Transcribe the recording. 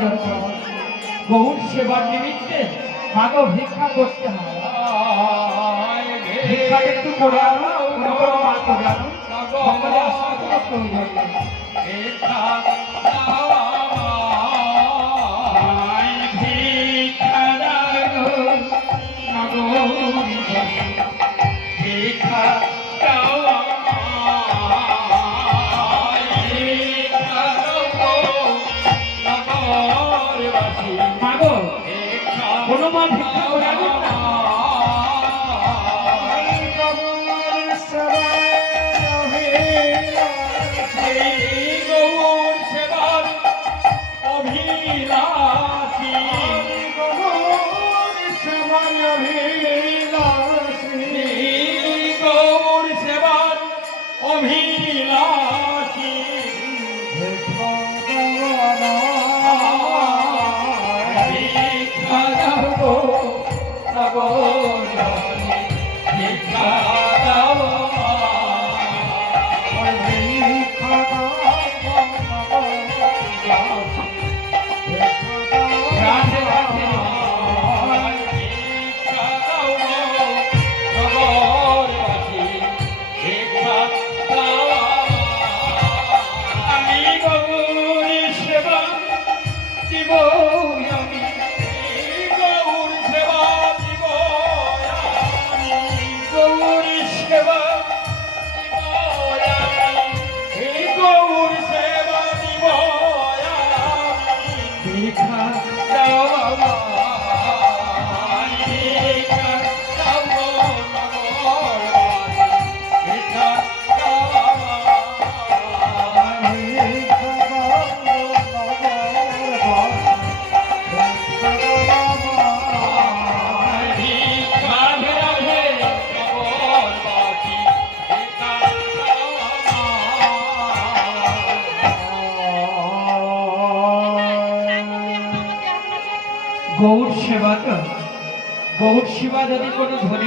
পর্যন্ত গৌর সেবার নিমিত্তে মাগো ভিক্ষা করতে হয়। ভিক্ষা একটু করে আনো, কোনো কোনো মা করে আনো, সকলে আশা করতে হবে। মাগো কোনো মা ভিক্ষা করে আনো না। গৌর সেবা তো, গৌর সেবা যদি কোনো ধনী